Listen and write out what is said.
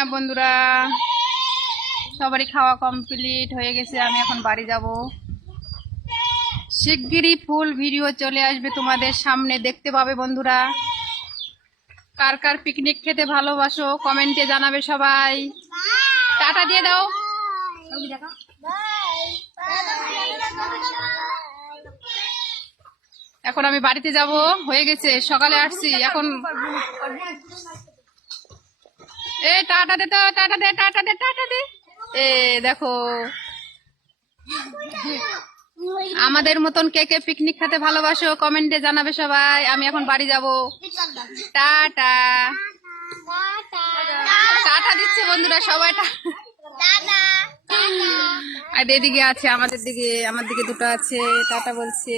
হ্যাঁ বন্ধুরা, সবারই খাওয়া কমপ্লিট হয়ে গেছে। আমি এখন বাড়ি যাব। শিগগিরই ফুল ভিডিও চলে আসবে তোমাদের সামনে, দেখতে পাবে বন্ধুরা। কার কার পিকনিক খেতে ভালোবাসো কমেন্টে জানাবে সবাই। টাটা দিয়ে দাও। এখন আমি বাড়িতে যাব, হয়ে গেছে, সকালে আসছি এখন। এ টাটা দে, তো টাটা দে, টাটা দে, টাটা দে। এ দেখো, আমাদের মতন কে কে পিকনিক খেতে ভালোবাসো কমেন্টে জানাবে সবাই। আমি এখন বাড়ি যাব। টাটা টাটা দিচ্ছে বন্ধুরা সবাই। আর এদিকে আছে, আমার দিকে দুটো আছে, টাটা বলছে।